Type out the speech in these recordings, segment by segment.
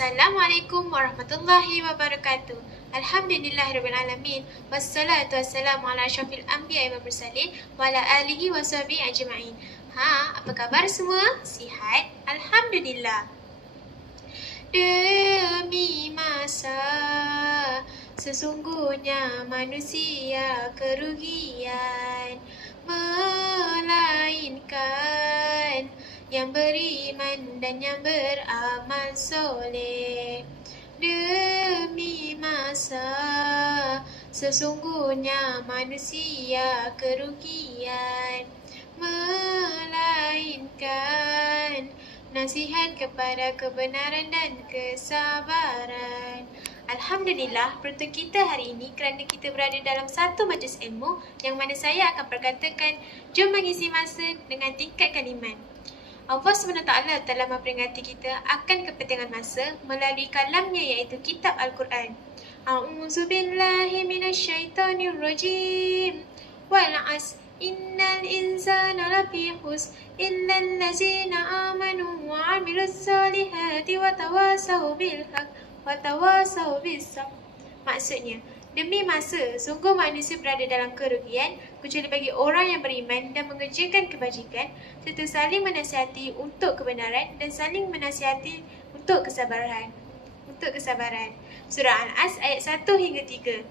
Assalamualaikum warahmatullahi wabarakatuh. Alhamdulillahirrahmanirrahim. Wassalatu wassalamu ala asyrafil anbiya'i wal mursalin wa ala alihi wa sahbihi ajma'in. Apa kabar semua? Sihat? Alhamdulillah. Demi masa, sesungguhnya manusia kerugian, melainkan yang beriman dan yang beramal soleh. Demi masa, sesungguhnya manusia kerugian, melainkan nasihat kepada kebenaran dan kesabaran. Alhamdulillah, beruntung kita hari ini kerana kita berada dalam satu majlis ilmu yang mana saya akan perkatakan, jom mengisi masa dengan tingkatkan iman. Allah SWT telah memperingati kita akan kepentingan masa melalui kalamnya iaitu kitab Al-Quran. A'udzubillahi minasyaitonirrajim. Wal 'asr innal insana lafi khusr illal ladzina amanu wa 'amilus solihati wa tawasaw bil haqq wa tawasaw bis sabr. Maksudnya, demi masa, sungguh manusia berada dalam kerugian kecuali bagi orang yang beriman dan mengerjakan kebajikan serta saling menasihati untuk kebenaran dan saling menasihati untuk kesabaran. Surah Al-As ayat 1 hingga 3.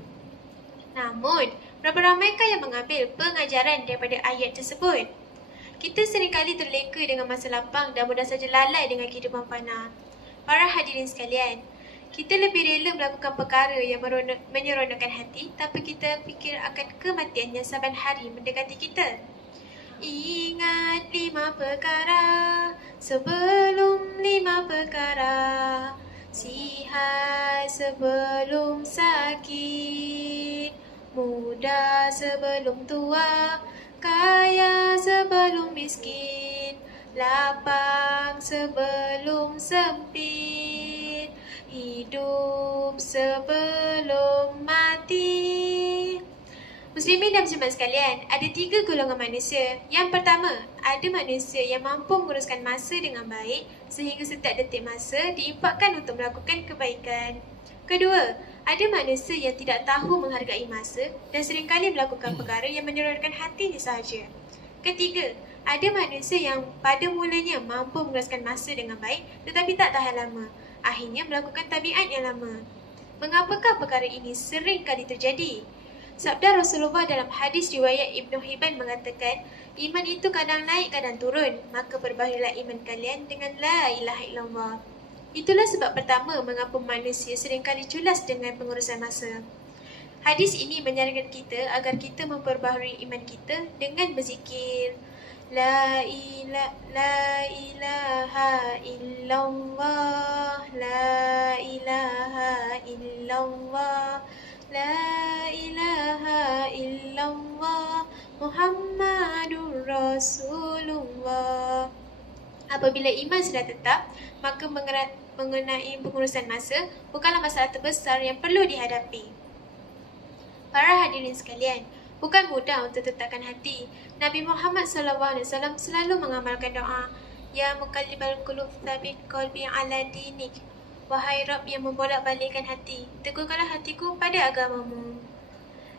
Namun, berapa ramaikah yang mengambil pengajaran daripada ayat tersebut? Kita seringkali terleka dengan masa lapang dan mudah saja lalai dengan kehidupan fana. Para hadirin sekalian, kita lebih rela melakukan perkara yang menyeronokkan hati tanpa kita fikir akan kematian yang saban hari mendekati kita. Ingat 5 perkara sebelum 5 perkara. Sihat sebelum sakit, muda sebelum tua, kaya sebelum miskin, lapang sebelum sempit, hidup sebelum mati. Muslimin dan muslimat sekalian, ada 3 golongan manusia. Yang pertama, ada manusia yang mampu menguruskan masa dengan baik sehingga setiap detik masa diinfakkan untuk melakukan kebaikan. Kedua, ada manusia yang tidak tahu menghargai masa dan seringkali melakukan perkara yang menyeronokkan hatinya sahaja. Ketiga, ada manusia yang pada mulanya mampu menguruskan masa dengan baik tetapi tak tahan lama, akhirnya melakukan tabiat yang lama. Mengapakah perkara ini sering kali terjadi? Sabda Rasulullah dalam hadis riwayat Ibnu Hibban mengatakan, iman itu kadang naik kadang turun, maka perbaharailah iman kalian dengan la ilaha illallah. Itulah sebab pertama mengapa manusia seringkali culas dengan pengurusan masa. Hadis ini menyarankan kita agar kita memperbaharui iman kita dengan berzikir La ilaha illallah, la ilaha illallah, la ilaha illallah, Muhammadur Rasulullah. Apabila iman sudah tetap, maka mengenai pengurusan masa bukanlah masalah terbesar yang perlu dihadapi. Para hadirin sekalian, bukan mudah untuk tetapkan hati. Nabi Muhammad SAW selalu mengamalkan doa, Ya muqallibal qulub tsabbit qalbi ala dinik. Wahai Rabb yang membolak-balikkan hati, teguhkanlah hatiku pada agamamu.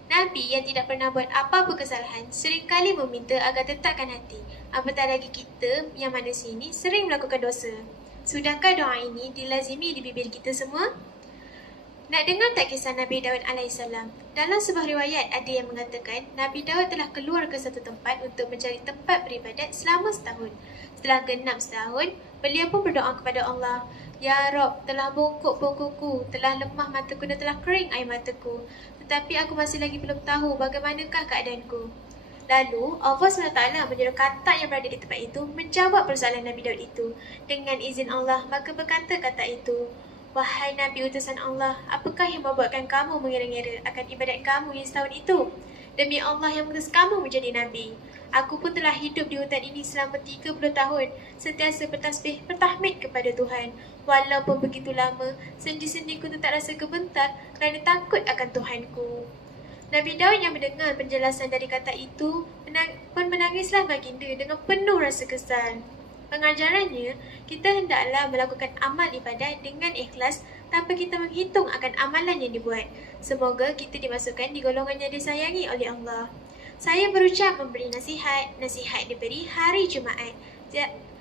Nabi yang tidak pernah buat apa-apa kesalahan seringkali meminta agar tetapkan hati. Apatah lagi kita yang manusia ini sering melakukan dosa. Sudahkah doa ini dilazimi di bibir kita semua? Nak dengar tak kisah Nabi Daud AS? Dalam sebuah riwayat ada yang mengatakan Nabi Daud telah keluar ke satu tempat untuk mencari tempat beribadat selama setahun. Setelah genap setahun, beliau pun berdoa kepada Allah, Ya Rabb, telah bongkok bongkokku, telah lemah mataku dan telah kering air mataku. Tetapi aku masih lagi belum tahu bagaimanakah keadaanku. Lalu Allah SWT menyuruh katak yang berada di tempat itu menjawab persoalan Nabi Daud itu. Dengan izin Allah, maka berkata katak itu, Wahai Nabi utusan Allah, apakah yang membuatkan kamu mengira-ngira akan ibadat kamu yang setahun itu? Demi Allah yang mengutus kamu menjadi Nabi. Aku pun telah hidup di hutan ini selama 30 tahun, sentiasa bertasbih, bertahmid kepada Tuhan. Walaupun begitu lama, sendi-sendiku tetap rasa gemetar kerana takut akan Tuhanku. Nabi Daud yang mendengar penjelasan dari kata itu pun menangislah baginda dengan penuh rasa kesal. Pengajarannya, kita hendaklah melakukan amal ibadat dengan ikhlas tanpa kita menghitung akan amalan yang dibuat. Semoga kita dimasukkan di golongan yang disayangi oleh Allah. Saya berucap memberi nasihat diberi hari Jumaat.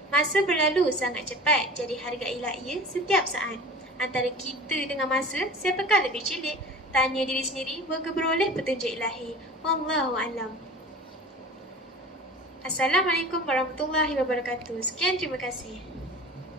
Masa berlalu sangat cepat, jadi hargailah ia setiap saat. Antara kita dengan masa, siapakah lebih cilik? Tanya diri sendiri, moga beroleh petunjuk ilahi. Wallahu a'lam. Assalamualaikum warahmatullahi wabarakatuh. Sekian, terima kasih.